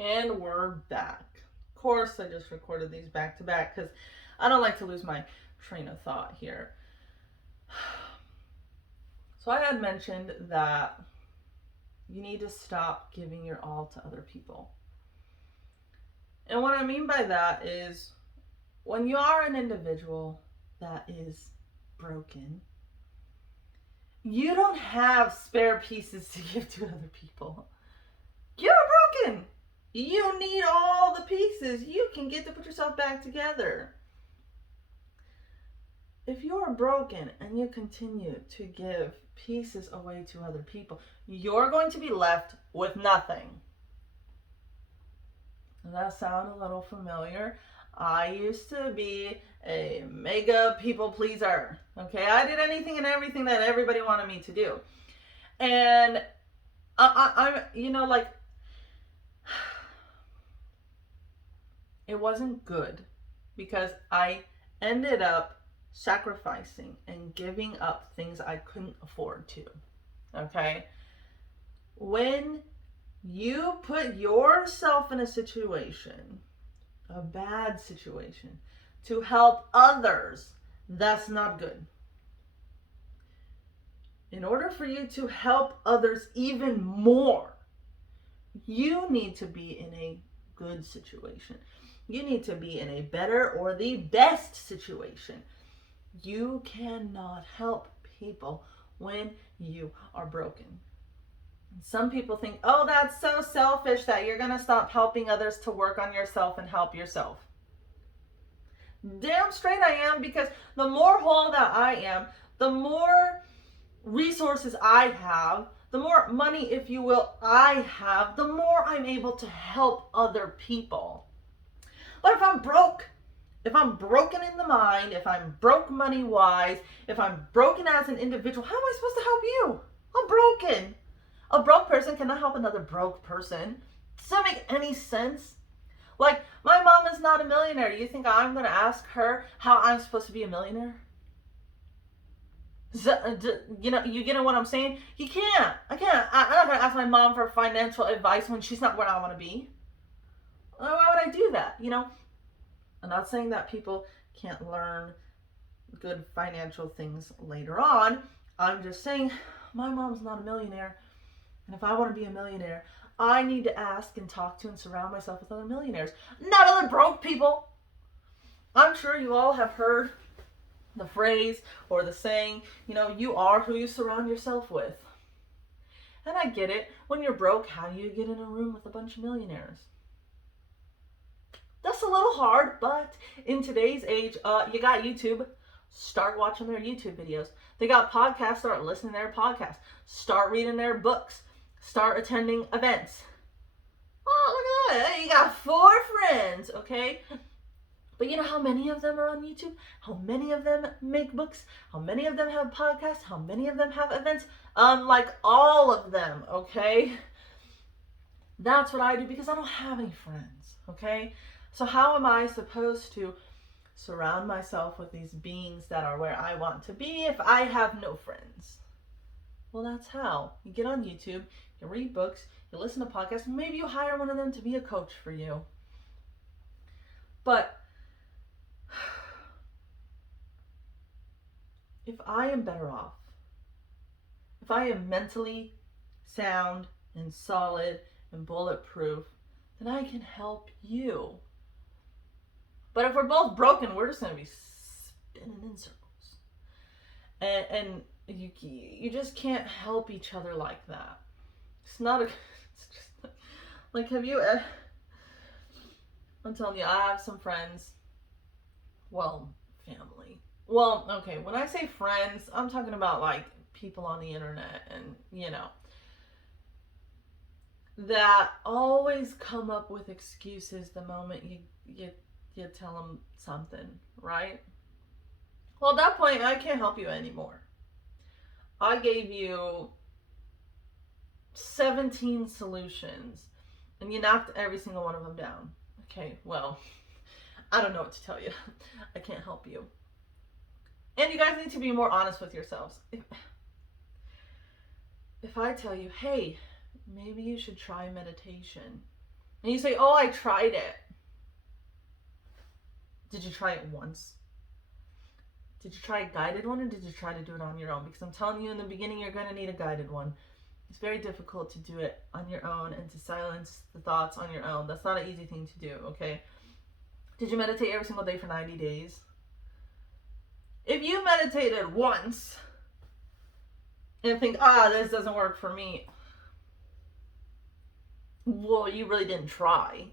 And we're back. Of course, I just recorded these back to back because I don't like to lose my train of thought here. So, I had mentioned that you need to stop giving your all to other people. And what I mean by that is when you are an individual that is broken, you don't have spare pieces to give to other people. You're broken. You need all the pieces you can get to put yourself back together. If you are broken and you continue to give pieces away to other people, you're going to be left with nothing. Does that sound a little familiar? I used to be a mega people pleaser. Okay, I did anything and everything that everybody wanted me to do. And I'm, like, it wasn't good because I ended up sacrificing and giving up things I couldn't afford to. Okay? When you put yourself in a situation, a bad situation, to help others, that's not good. In order for you to help others even more, you need to be in a good situation. You need to be in a better or the best situation. You cannot help people when you are broken. Some people think, oh, that's so selfish that you're going to stop helping others to work on yourself and help yourself. Damn straight I am, because the more whole that I am, the more resources I have, the more money, if you will, I have, the more I'm able to help other people. But if I'm broke, if I'm broken in the mind, if I'm broke money wise, if I'm broken as an individual, how am I supposed to help you? I'm broken. A broke person cannot help another broke person. Does that make any sense? Like, my mom is not a millionaire. You think I'm going to ask her how I'm supposed to be a millionaire? You get what I'm saying? You can't. I can't. I'm not going to ask my mom for financial advice when she's not where I want to be. Why would I do that? I'm not saying that people can't learn good financial things later on. I'm just saying my mom's not a millionaire. And if I want to be a millionaire, I need to ask and talk to and surround myself with other millionaires, not other broke people. I'm sure you all have heard the phrase or the saying, you are who you surround yourself with. And I get it. When you're broke, how do you get in a room with a bunch of millionaires? That's a little hard, but in today's age, you got YouTube. Start watching their YouTube videos. They got podcasts. Start listening to their podcasts. Start reading their books. Start attending events. Oh, look at that. You got 4 friends, okay? But you know how many of them are on YouTube? How many of them make books? How many of them have podcasts? How many of them have events? Like all of them, okay? That's what I do because I don't have any friends, okay? So how am I supposed to surround myself with these beings that are where I want to be if I have no friends? Well, that's how. You get on YouTube, you read books, you listen to podcasts, maybe you hire one of them to be a coach for you. But if I am better off, if I am mentally sound and solid and bulletproof, then I can help you. But if we're both broken, we're just going to be spinning in circles. And you just can't help each other like that. It's not a... It's just like, have you... I'm telling you, I have some friends. Well, family. Well, okay, when I say friends, I'm talking about, like, people on the internet and, that always come up with excuses the moment you tell them something, right? Well, at that point, I can't help you anymore. I gave you 17 solutions, and you knocked every single one of them down. Okay, well, I don't know what to tell you. I can't help you. And you guys need to be more honest with yourselves. If I tell you, hey, maybe you should try meditation, And you say, oh, I tried it. Did you try it once? Did you try a guided one, or did you try to do it on your own? Because I'm telling you, in the beginning, you're going to need a guided one. It's very difficult to do it on your own and to silence the thoughts on your own. That's not an easy thing to do, okay? Did you meditate every single day for 90 days? If you meditated once and think, this doesn't work for me, well, you really didn't try.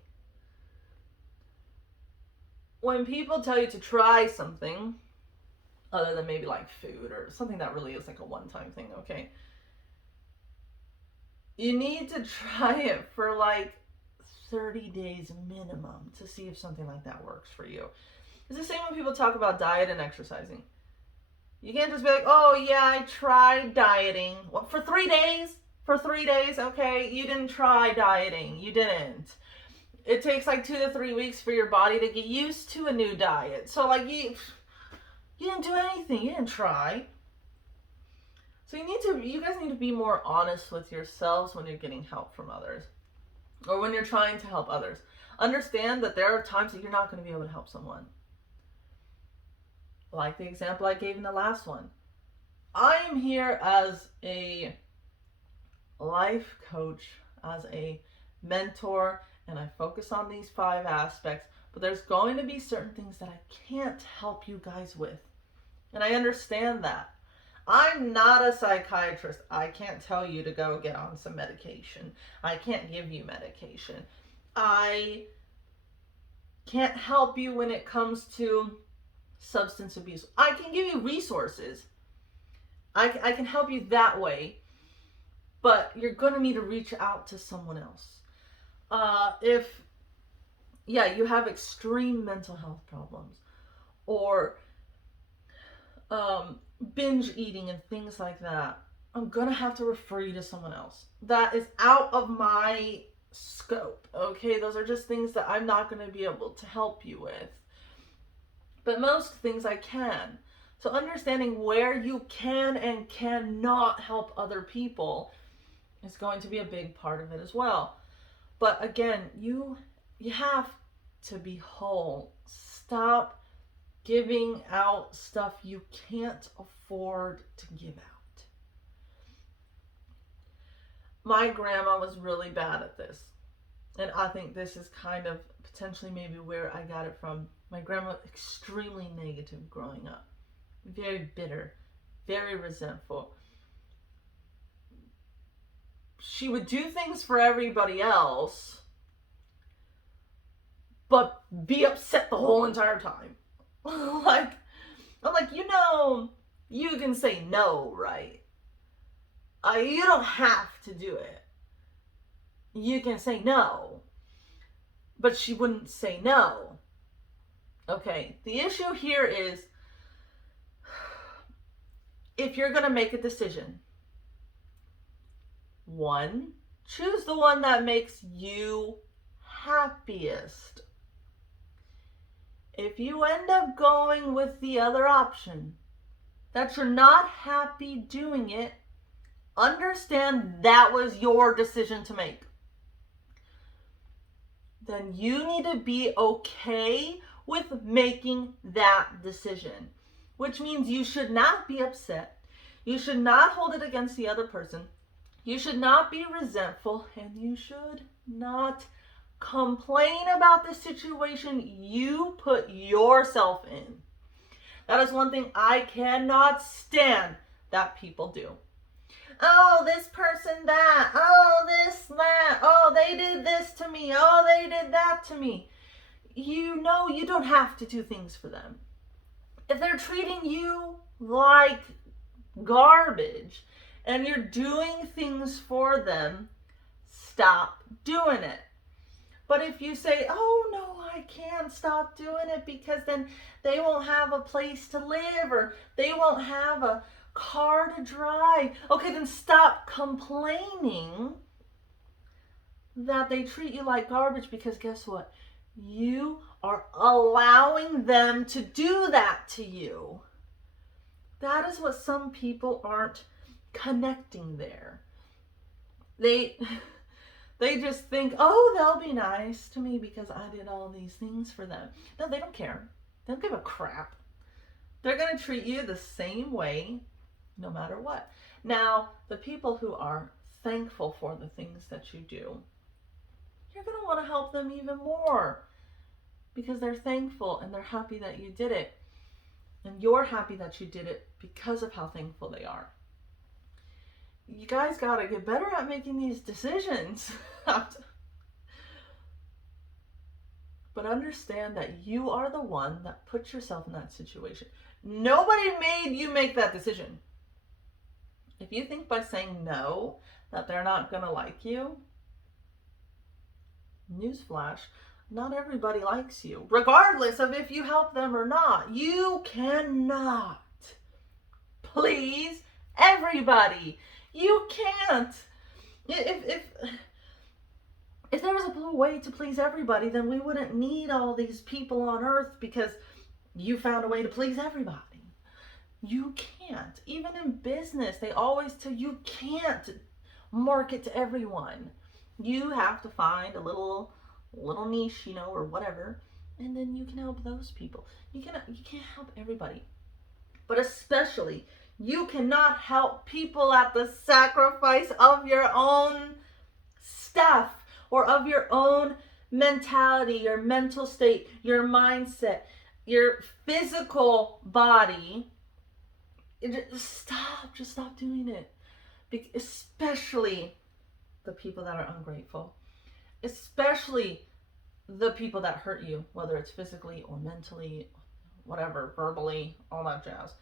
When people tell you to try something, other than maybe like food or something that really is like a one-time thing, okay? You need to try it for like 30 days minimum to see if something like that works for you. It's the same when people talk about diet and exercising. You can't just be like, oh yeah, I tried dieting. What, for 3 days? For 3 days, okay? You didn't try dieting. You didn't. It takes like 2 to 3 weeks for your body to get used to a new diet. So like you didn't do anything. You didn't try. So you guys need to be more honest with yourselves when you're getting help from others, or when you're trying to help others. Understand that there are times that you're not going to be able to help someone. Like the example I gave in the last one. I am here as a life coach, as a mentor, and I focus on these 5 aspects, but there's going to be certain things that I can't help you guys with. And I understand that. I'm not a psychiatrist. I can't tell you to go get on some medication. I can't give you medication. I can't help you when it comes to substance abuse. I can give you resources. I can help you that way, but you're going to need to reach out to someone else. If you have extreme mental health problems, or binge eating and things like that, I'm gonna have to refer you to someone else. That is out of my scope, okay? Those are just things that I'm not gonna be able to help you with. But most things I can. So understanding where you can and cannot help other people is going to be a big part of it as well. But again, you have to be whole. Stop giving out stuff you can't afford to give out. My grandma was really bad at this. And I think this is kind of potentially maybe where I got it from. My grandma, extremely negative growing up. Very bitter, very resentful. She would do things for everybody else, but be upset the whole entire time. I'm like, you can say no, right? You don't have to do it. You can say no. But she wouldn't say no. Okay, the issue here is, if you're going to make a decision, 1, choose the one that makes you happiest. If you end up going with the other option, that you're not happy doing it, understand that was your decision to make. Then you need to be okay with making that decision, which means you should not be upset. You should not hold it against the other person. You should not be resentful, and you should not complain about the situation you put yourself in. That is one thing I cannot stand that people do. Oh, this person that. Oh, this, that. Oh, they did this to me. Oh, they did that to me. You know you don't have to do things for them. If they're treating you like garbage and you're doing things for them, stop doing it. But if you say, oh no, I can't stop doing it because then they won't have a place to live, or they won't have a car to drive. Okay, then stop complaining that they treat you like garbage, because guess what? You are allowing them to do that to you. That is what some people aren't connecting there. They just think, oh, they'll be nice to me because I did all these things for them. No, they don't care. They don't give a crap. They're going to treat you the same way no matter what. Now, the people who are thankful for the things that you do, you're going to want to help them even more because they're thankful and they're happy that you did it. And you're happy that you did it because of how thankful they are. You guys got to get better at making these decisions. But understand that you are the one that puts yourself in that situation. Nobody made you make that decision. If you think by saying no that they're not going to like you, newsflash, not everybody likes you, regardless of if you help them or not. You cannot please everybody. You can't. If there was a way to please everybody, then we wouldn't need all these people on earth because you found a way to please everybody. You can't. Even in business, they always tell you can't market to everyone. You have to find a little niche, or whatever, and then you can help those people. You can't help everybody. But especially, you cannot help people at the sacrifice of your own stuff or of your own mentality, your mental state, your mindset, your physical body. Just stop doing it. Especially the people that are ungrateful. Especially the people that hurt you, whether it's physically or mentally, whatever, verbally, all that jazz.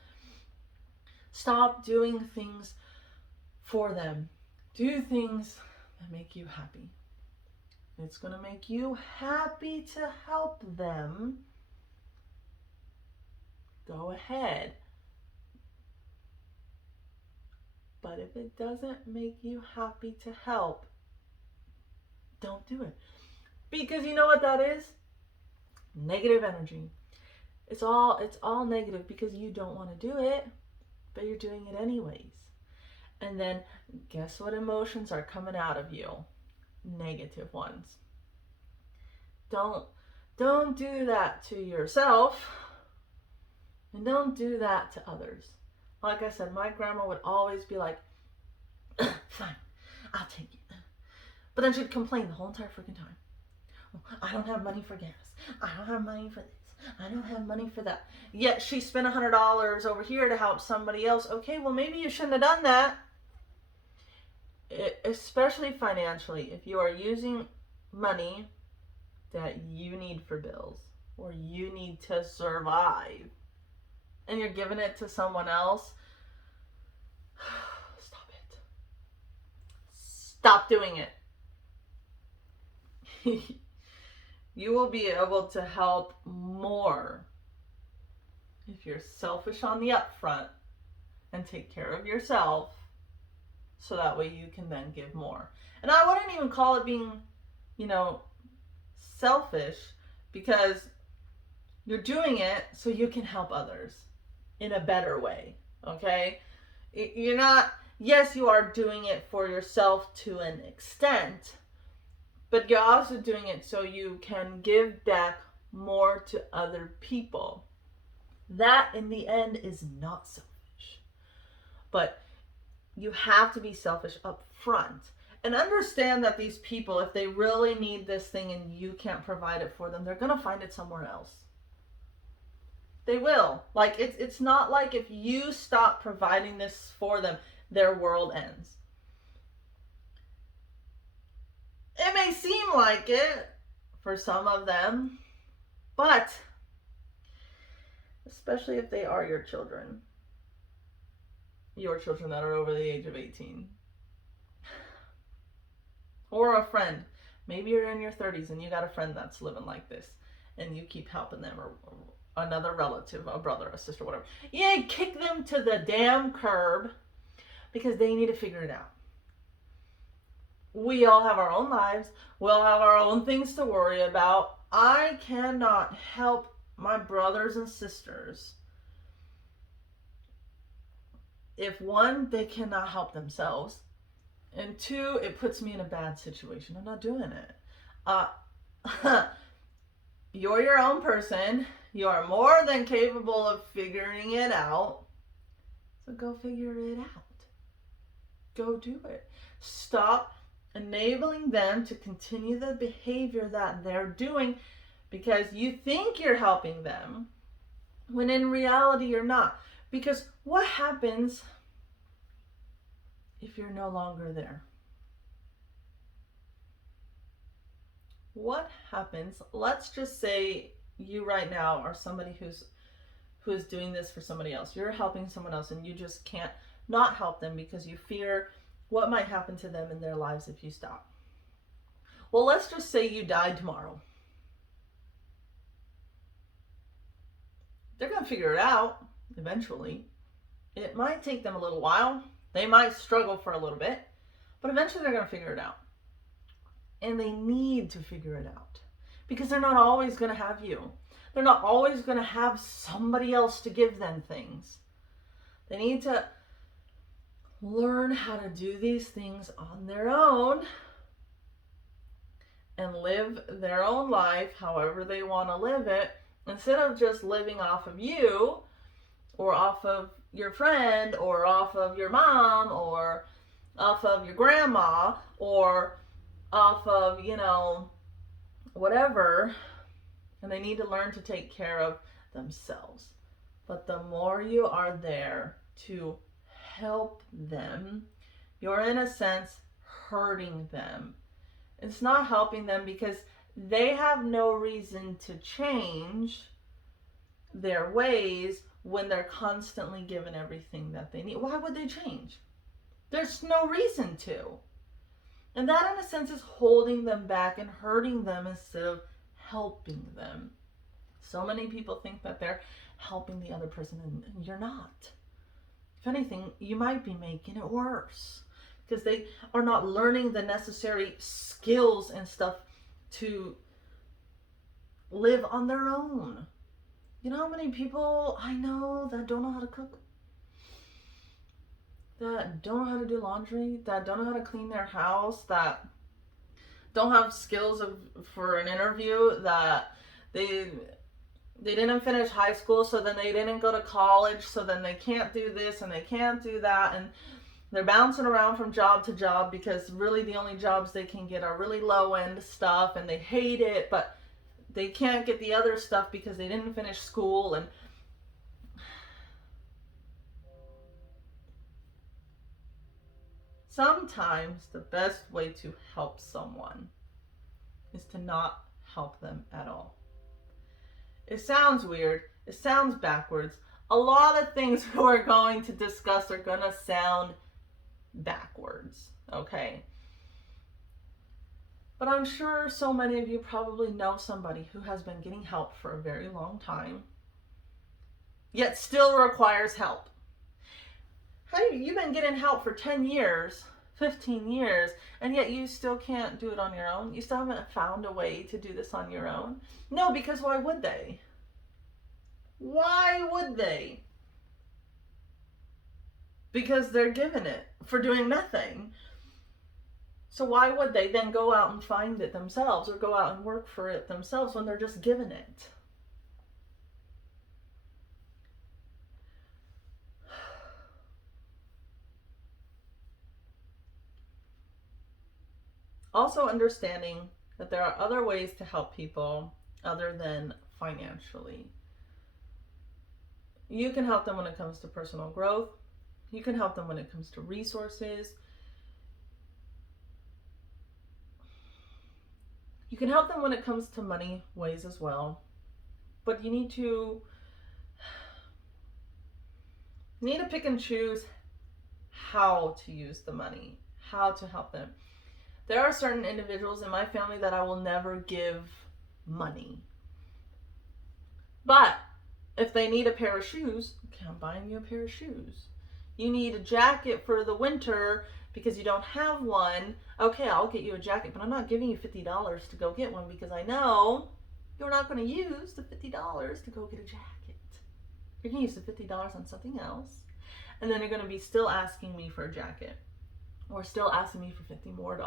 Stop doing things for them. Do things that make you happy. If it's going to make you happy to help them, go ahead. But if it doesn't make you happy to help, don't do it. Because you know what that is? Negative energy. It's all negative because you don't want to do it, but you're doing it anyways. And then guess what emotions are coming out of you? Negative ones. Don't do that to yourself, and don't do that to others. Like I said, my grandma would always be like, fine, I'll take it. But then she'd complain the whole entire freaking time. Oh, I don't have money for gas. I don't have money for this. I don't have money for that. Yet she spent $100 over here to help somebody else. Okay, well, maybe you shouldn't have done that. Especially financially, if you are using money that you need for bills or you need to survive and you're giving it to someone else, stop it. Stop doing it. You will be able to help more if you're selfish on the upfront and take care of yourself, so that way you can then give more. And I wouldn't even call it being, selfish, because you're doing it so you can help others in a better way, okay? You're not, yes, you are doing it for yourself to an extent, but you're also doing it so you can give back more to other people. That, in the end, is not selfish. But you have to be selfish up front. And understand that these people, if they really need this thing and you can't provide it for them, they're going to find it somewhere else. They will. Like, it's not like if you stop providing this for them, their world ends. It may seem like it for some of them, but especially if they are your children that are over the age of 18. Or a friend. Maybe you're in your 30s and you got a friend that's living like this and you keep helping them, or another relative, a brother, a sister, whatever. You kick them to the damn curb because they need to figure it out. We all have our own lives. We all have our own things to worry about. I cannot help my brothers and sisters if, one, they cannot help themselves, And two, it puts me in a bad situation. I'm not doing it. Uh, you're your own person. You are more than capable of figuring it out. So go figure it out. Go do it. Stop enabling them to continue the behavior that they're doing because you think you're helping them when in reality you're not. Because what happens if you're no longer there? What happens? Let's just say you right now are somebody who is doing this for somebody else. You're helping someone else and you just can't not help them because you fear what might happen to them in their lives if you stop. Well, let's just say you died tomorrow. They're going to figure it out eventually. It might take them a little while. They might struggle for a little bit, but eventually they're going to figure it out. And they need to figure it out because they're not always going to have you. They're not always going to have somebody else to give them things. They need to learn how to do these things on their own and live their own life however they want to live it, instead of just living off of you or off of your friend or off of your mom or off of your grandma or off of, whatever. And they need to learn to take care of themselves. But the more you are there to help them, you're in a sense hurting them. It's not helping them because they have no reason to change their ways when they're constantly given everything that they need. Why would they change? There's no reason to. And that in a sense is holding them back and hurting them instead of helping them. So many people think that they're helping the other person and you're not. If anything, you might be making it worse because they are not learning the necessary skills and stuff to live on their own. You know how many people I know that don't know how to cook? That don't know how to do laundry? That don't know how to clean their house? That don't have skills for an interview? That they didn't finish high school, so then they didn't go to college, so then they can't do this and they can't do that, and they're bouncing around from job to job because really the only jobs they can get are really low-end stuff and they hate it, but they can't get the other stuff because they didn't finish school. And sometimes the best way to help someone is to not help them at all. It sounds weird. It sounds backwards. A lot of things we're going to discuss are going to sound backwards, okay? But I'm sure so many of you probably know somebody who has been getting help for a very long time, yet still requires help. Hey, you've been getting help for 10 years, 15 years, and yet you still can't do it on your own? You still haven't found a way to do this on your own? No, because why would they? Why would they? Because they're given it for doing nothing. So why would they then go out and find it themselves or go out and work for it themselves when they're just given it? Also understanding that there are other ways to help people other than financially. You can help them when it comes to personal growth. You can help them when it comes to resources. You can help them when it comes to money ways as well. But you need to pick and choose how to use the money, how to help them. There are certain individuals in my family that I will never give money. But if they need a pair of shoes, okay, I'm buying you a pair of shoes. You need a jacket for the winter because you don't have one. Okay, I'll get you a jacket, but I'm not giving you $50 to go get one because I know you're not going to use the $50 to go get a jacket. You're going to use the $50 on something else, and then you're going to be still asking me for a jacket. or still asking me for $50 more.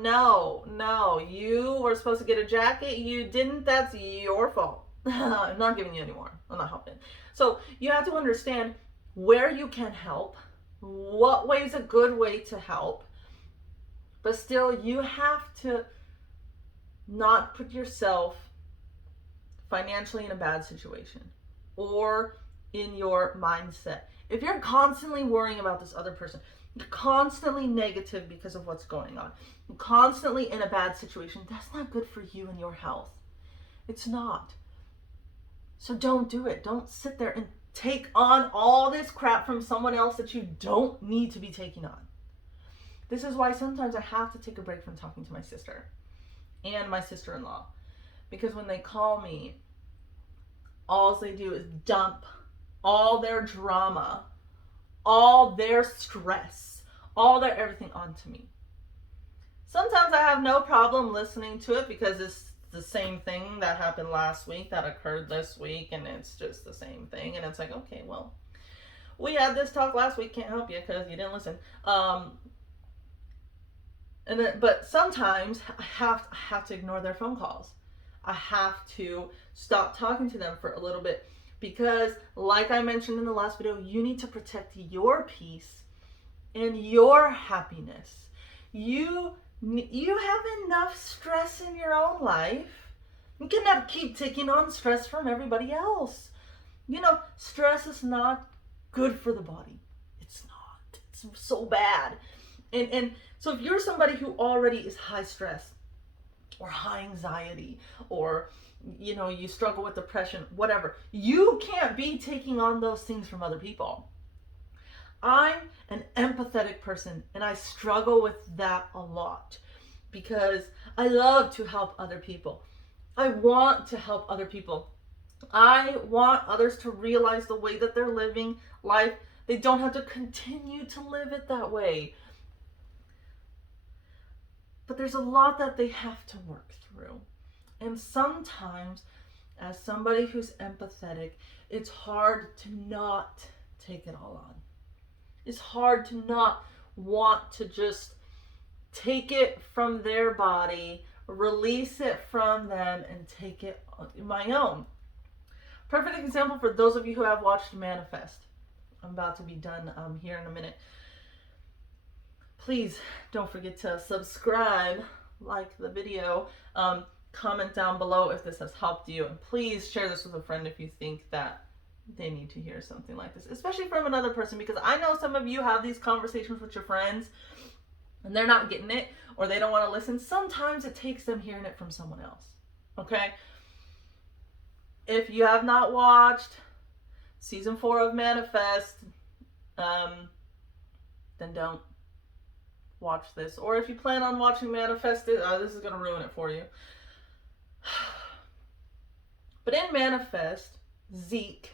No, you were supposed to get a jacket, you didn't, that's your fault. I'm not giving you any more, I'm not helping. So you have to understand where you can help, what way is a good way to help, but still you have to not put yourself financially in a bad situation or in your mindset. If you're constantly worrying about this other person, you're constantly negative because of what's going on, you're constantly in a bad situation, that's not good for you and your health. It's not. So don't do it. Don't sit there and take on all this crap from someone else that you don't need to be taking on. This is why sometimes I have to take a break from talking to my sister and my sister-in-law, because when they call me, all they do is dump all their drama, all their stress, all their everything onto me. Sometimes I have no problem listening to it because it's the same thing that happened last week that occurred this week, and it's just the same thing. And it's like, okay, well, we had this talk last week, can't help you because you didn't listen. But sometimes I have to ignore their phone calls. I have to stop talking to them for a little bit because, like I mentioned in the last video, you need to protect your peace and your happiness. You have enough stress in your own life. You cannot keep taking on stress from everybody else. Stress is not good for the body. It's not. It's so bad. And so if you're somebody who already is high stress or high anxiety, or you struggle with depression, whatever, you can't be taking on those things from other people. I'm an empathetic person, and I struggle with that a lot because I love to help other people. I want to help other people. I want others to realize the way that they're living life, they don't have to continue to live it that way. But there's a lot that they have to work through. And sometimes, as somebody who's empathetic, it's hard to not take it all on. It's hard to not want to just take it from their body, release it from them, and take it on my own. Perfect example for those of you who have watched Manifest. I'm about to be done here in a minute. Please don't forget to subscribe, like the video, comment down below if this has helped you, and please share this with a friend if you think that they need to hear something like this, especially from another person, because I know some of you have these conversations with your friends and they're not getting it, or they don't want to listen. Sometimes it takes them hearing it from someone else. Okay? If you have not watched season 4 of Manifest, then don't watch this. Or if you plan on watching Manifest, this is going to ruin it for you. But in Manifest, Zeke,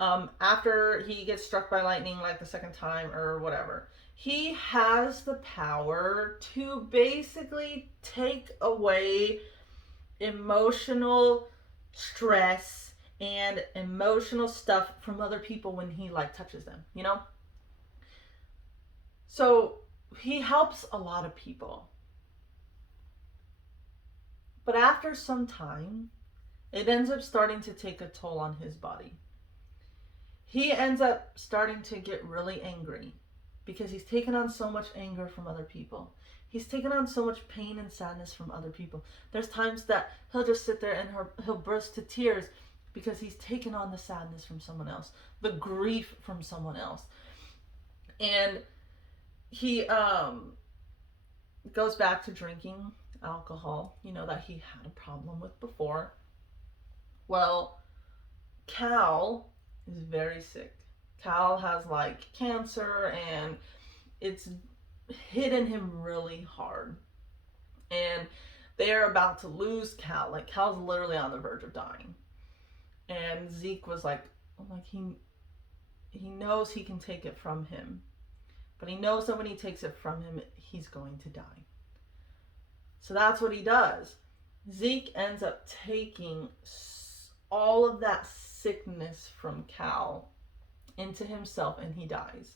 after he gets struck by lightning like the second time or whatever, he has the power to basically take away emotional stress and emotional stuff from other people when he touches them, So he helps a lot of people. But after some time, it ends up starting to take a toll on his body. He ends up starting to get really angry because he's taken on so much anger from other people. He's taken on so much pain and sadness from other people. There's times that he'll just sit there and he'll burst to tears because he's taken on the sadness from someone else, the grief from someone else. And he goes back to drinking alcohol, that he had a problem with before. Well, Cal is very sick. Cal has cancer, and it's hitting him really hard. And they're about to lose Cal. Cal's literally on the verge of dying. And Zeke was he knows he can take it from him. But he knows that when he takes it from him, he's going to die. So that's what he does. Zeke ends up taking all of that sickness from Cal into himself, and he dies.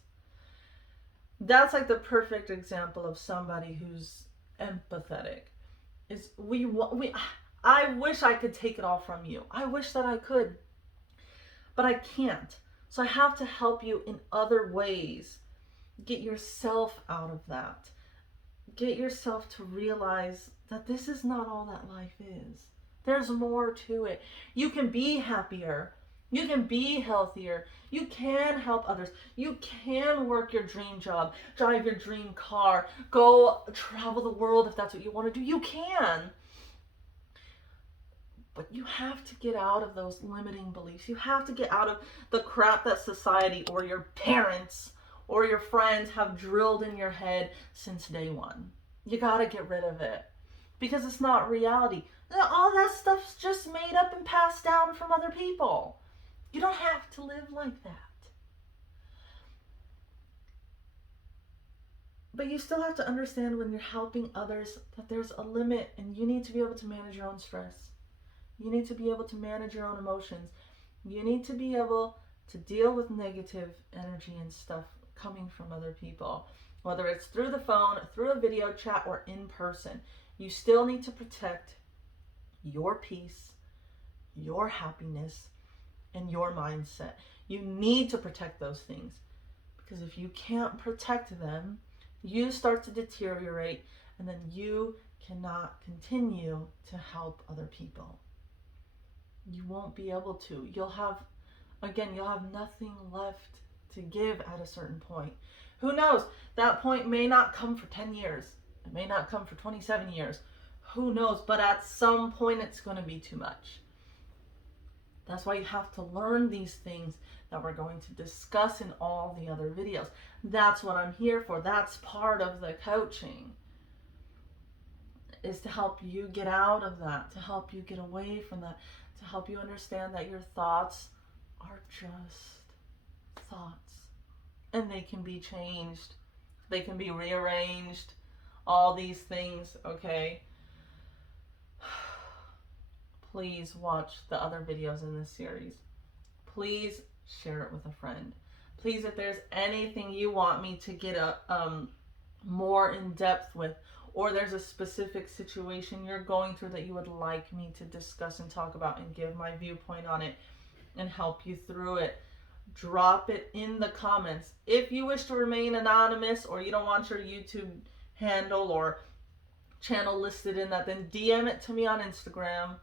That's like the perfect example of somebody who's empathetic. Is we I wish I could take it all from you. I wish that I could, but I can't. So I have to help you in other ways. Get yourself out of that. Get yourself to realize that this is not all that life is. There's more to it. You can be happier. You can be healthier. You can help others. You can work your dream job, drive your dream car, go travel the world if that's what you want to do. You can. But you have to get out of those limiting beliefs. You have to get out of the crap that society or your parents or your friends have drilled in your head since day one. You gotta get rid of it because it's not reality. All that stuff's just made up and passed down from other people. You don't have to live like that. But you still have to understand when you're helping others that there's a limit and you need to be able to manage your own stress. You need to be able to manage your own emotions. You need to be able to deal with negative energy and stuff coming from other people. Whether it's through the phone, through a video chat, or in person. You still need to protect your peace, your happiness, and your mindset. You need to protect those things. Because if you can't protect them, you start to deteriorate and then you cannot continue to help other people. You won't be able to. You'll have nothing left to give at a certain point. Who knows? That point may not come for 10 years. It may not come for 27 years. Who knows? But at some point it's going to be too much. That's why you have to learn these things that we're going to discuss in all the other videos. That's what I'm here for. That's part of the coaching. Is to help you get out of that, to help you get away from that, to help you understand that your thoughts are just thoughts. And they can be changed. They can be rearranged. All these things, okay? Please watch the other videos in this series. Please share it with a friend. Please, if there's anything you want me to get more in depth with, or there's a specific situation you're going through that you would like me to discuss and talk about and give my viewpoint on it and help you through it, drop it in the comments. If you wish to remain anonymous or you don't want your YouTube handle or channel listed in that, then DM it to me on Instagram.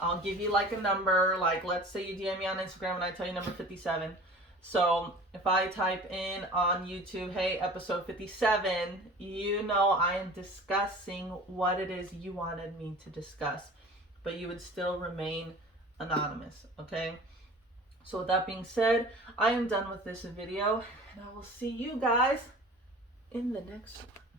I'll give you like a number, like let's say you DM me on Instagram and I tell you number 57. So if I type in on YouTube, hey, episode 57, you know I am discussing what it is you wanted me to discuss, but you would still remain anonymous, okay? So with that being said, I am done with this video, and I will see you guys in the next one.